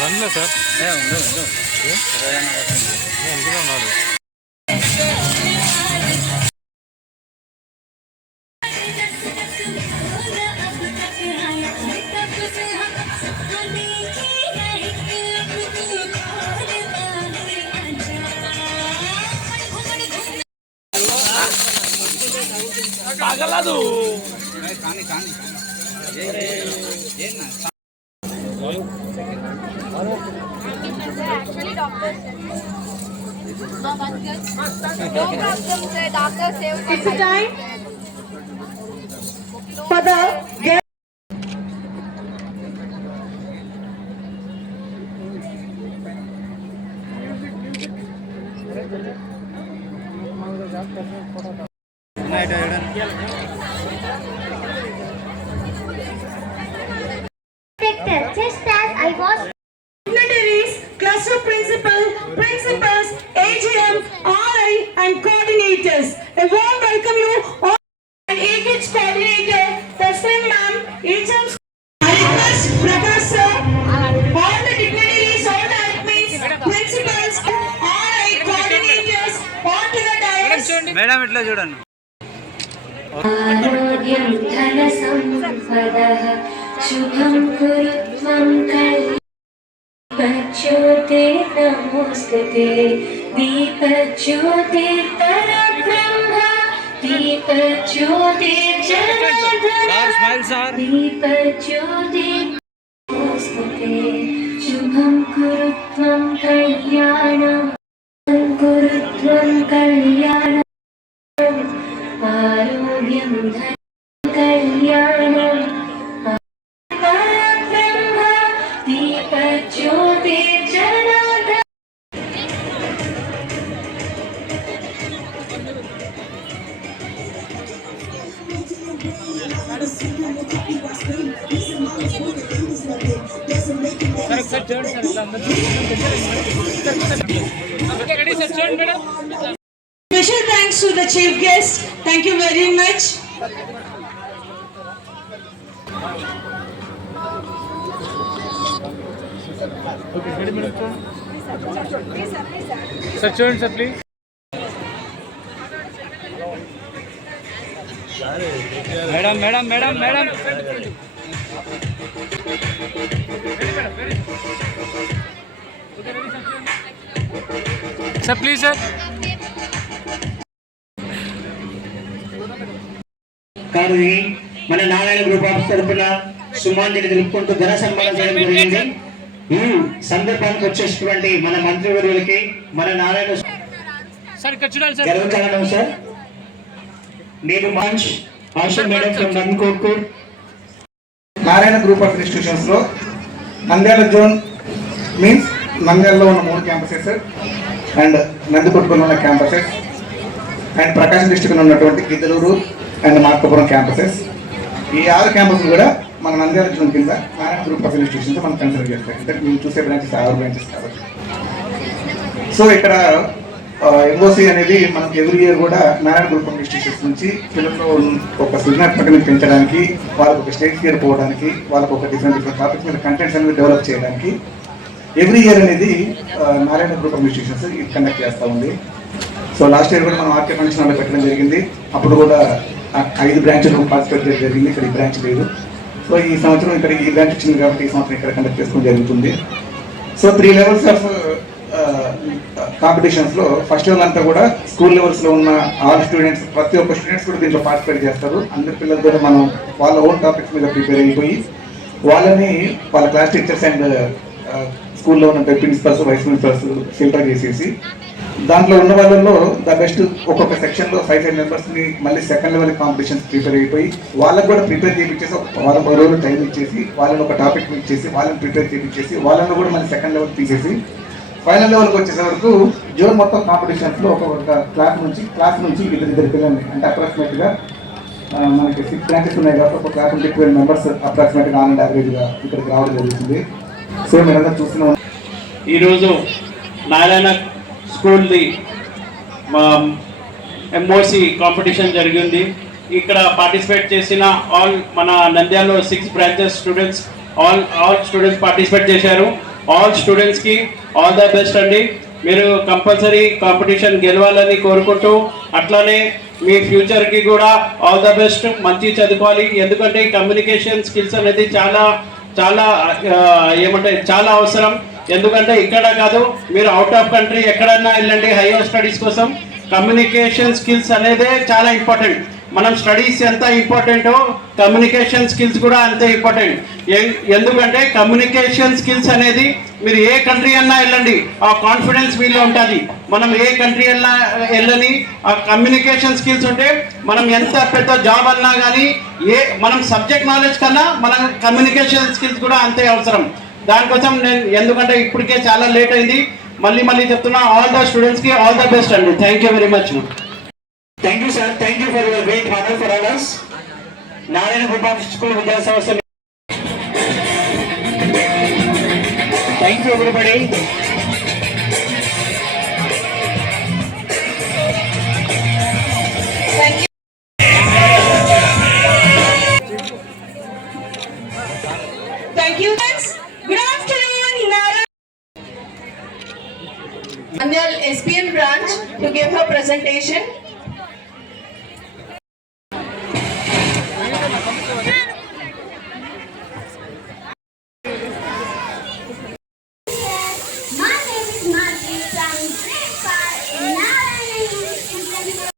రన్లే సార్ ఎందుకు ఉన్నాడు కాగలదు Actually, doctors no problem, sir. Doctor saved my life. It's time for the guest. Just as I was dignitaries, cluster principal, principals, AGM, RI and coordinators. A warm welcome you all and AKIDS coordinator, Taslim ma'am, HM. I request Prakash sir, all the dignitaries, all the admins, principals, RI coordinators, all to the dais. Madam ఇట్లా చూడండి आरोग्यं धनसम्पदः शुभं कुरु त्वं दीपज्योतिर्नमोऽस्तुते दीपज्योतिर्परब्रह्म दीपज्योतिर्जनार्दन दीपज्योतिर्नमोऽस्तुते शुभं कुरु त्वं कल्याणं कुरु त्वं कल्याणम् आरोग्यं धनं कल्याणं परब्रह्म दीपज्योतिर्जनार्दन Special thanks to the chief guest. Thank you very much. Sir చూడండి sir please madam madam madam madam sir please sir కానీ మన నారాయణ గ్రూప్ ఆఫీస్ తరఫున సుమాంజలి తెలుపుకుంటూ ఘన సన్మానం చేయడం జరిగింది. ఈ సందర్భానికి వచ్చేటువంటి మన మంత్రివర్యులకి మన నారాయణ గర్వకారణం సార్. నేను మంచ్ Asha madam from Nandikotkur. Narayana group of institutions లో నంద్యాల జోన్ మీన్స్ నంద్యాలలో ఉన్న 3 క్యాంపసెస్ అండ్ నందికొట్కూరులో ఉన్న క్యాంపసెస్ అండ్ ప్రకాశం డిస్ట్రిక్ట్ ఉన్నటువంటి గిద్దలూరు అండ్ మార్కాపురం క్యాంపసెస్. ఈ 6 క్యాంపస్లు కూడా మన నంద్యాల జోన్ కింద నారాయణ గ్రూప్ ఆఫ్ ఇన్స్టిట్యూషన్స్ మనం కన్సిడర్ చేస్తాం. అంటే మేము చూసే బ్రాంచెస్ 6 బ్రాంచెస్ కాబట్టి. సో ఇక్కడ ఎంఓసి అనేది మనకి ఎవ్రీ ఇయర్ కూడా నారాయణ గ్రూప్ ఆఫ్ ఇన్స్టిట్యూషన్స్ నుంచి పిల్లల్లో ఒక సృజనాత్మకతని పెంచడానికి, వాళ్ళకు ఒక స్టేజ్ ఫియర్ పోవడానికి, వాళ్ళకు ఒక డిఫరెంట్ టాపిక్స్ మీద కంటెంట్స్ అనేది డెవలప్ చేయడానికి ఎవ్రీ ఇయర్ అనేది నారాయణ గ్రూప్ ఆఫ్ ఇన్స్టిట్యూషన్స్ ఇది కండక్ట్ చేస్తూ ఉంది. సో లాస్ట్ ఇయర్ కూడా మనం ఆర్కే ఫంక్షన్ హాల్లో పెట్టడం జరిగింది. అప్పుడు కూడా 5 బ్రాంచ్లు పార్టిసిపేట్ చేయడం జరిగింది. ఇక్కడ ఈ బ్రాంచ్ లేదు. సో ఈ సంవత్సరం ఇక్కడ ఈ బ్రాంచ్ వచ్చింది కాబట్టి ఈ సంవత్సరం ఇక్కడ కండక్ట్ చేసుకోవడం జరుగుతుంది. సో 3 లెవెల్స్ ఆఫ్ కాంపిటీషన్స్లో ఫస్ట్ లెవెల్ అంతా కూడా స్కూల్ లెవెల్స్లో ఉన్న ఆల్ స్టూడెంట్స్, ప్రతి ఒక్క స్టూడెంట్స్ కూడా దీంట్లో పార్టిసిపేట్ చేస్తారు. అందరి పిల్లలతో మనం వాళ్ళ ఓన్ టాపిక్స్ మీద ప్రిపేర్ అయిపోయి వాళ్ళని వాళ్ళ క్లాస్ టీచర్స్ అండ్ స్కూల్లో ఉన్న ప్రిన్సిపల్స్, వైస్ ప్రిన్సిపల్స్ ఫిల్టర్ చేసేసి దాంట్లో ఉన్న వాళ్ళలో ద బెస్ట్ ఒక్కొక్క సెక్షన్లో 5 మెంబర్స్ని మళ్ళీ సెకండ్ లెవెల్ కాంపిటీషన్స్ ప్రిపేర్ అయిపోయి వాళ్ళకు కూడా ప్రిపేర్ చేయించేసి ఒక 10 రోజులు టైం ఇచ్చేసి వాళ్ళని ఒక టాపిక్ ఇచ్చేసి వాళ్ళని ప్రిపేర్ చేయించేసి వాళ్ళని కూడా మళ్ళీ సెకండ్ లెవెల్ తీసేసి ఫైనల్ లెవెల్కి వచ్చేసే వరకు జోన్ మొత్తం కాంపిటీషన్స్లో ఒక్కొక్క క్లాస్ నుంచి ఇద్దరు పిల్లల్ని అంటే అప్రాక్సిమేట్గా మనకి 6 బ్రాంచెస్ ఉన్నాయి కాబట్టి ఒక క్లాస్ నుంచి 12 మెంబర్స్ అప్రాక్సిమేట్గా ఆన్ అండ్ యావరేజ్గా ఇక్కడికి రావడం జరుగుతుంది. సో మీరంతా చూస్తున్నాం. ఈరోజు నారాయణ స్కూల్ది మా ఎంఓసి కాంపిటీషన్ జరిగింది. ఇక్కడ పార్టిసిపేట్ చేసిన ఆల్ మన నంద్యాలలో 6 branches students all students participate చేశారు. ఆల్ స్టూడెంట్స్కి ఆల్ ద బెస్ట్ అండి. మీరు కంపల్సరీ కాంపిటీషన్ గెలవాలని కోరుకుంటూ, అట్లానే మీ ఫ్యూచర్కి కూడా ఆల్ ద బెస్ట్. మంచి చదువుకోవాలి, ఎందుకంటే కమ్యూనికేషన్ స్కిల్స్ అనేది చాలా చాలా చాలా అవసరం. ఎందుకంటే ఇక్కడ కాదు, మీరు అవుట్ ఆఫ్ కంట్రీ ఎక్కడన్నా వెళ్ళండి హైయర్ స్టడీస్ కోసం, కమ్యూనికేషన్ స్కిల్స్ అనేదే చాలా ఇంపార్టెంట్. మనం స్టడీస్ ఎంత ఇంపార్టెంటో కమ్యూనికేషన్ స్కిల్స్ కూడా అంతే ఇంపార్టెంట్. ఎందుకంటే కమ్యూనికేషన్ స్కిల్స్ అనేది మీరు ఏ కంట్రీ అన్నా వెళ్ళండి, ఆ కాన్ఫిడెన్స్ మీలో ఉంటుంది. మనం ఏ కంట్రీ వెళ్ళని ఆ కమ్యూనికేషన్ స్కిల్స్ ఉంటే మనం ఎంత పెద్ద జాబ్ అన్నా కానీ మనం సబ్జెక్ట్ నాలెడ్జ్ కన్నా మన కమ్యూనికేషన్ స్కిల్స్ కూడా అంతే అవసరం. దానికోసం నేను, ఎందుకంటే ఇప్పటికే చాలా లేట్ అయింది, మళ్ళీ చెప్తున్నా, ఆల్ ద స్టూడెంట్స్కి ఆల్ ద బెస్ట్ అండి. Thank you very much. Thank you sir, thank you for your great honour for hours. Narayana group of school విద్యా సంస్థ. Thank you everybody. Thank you. Good afternoon, Nara. Nandyal SPN branch to give her presentation. My name is Madhu from grade 5 in Narayana English Medium School.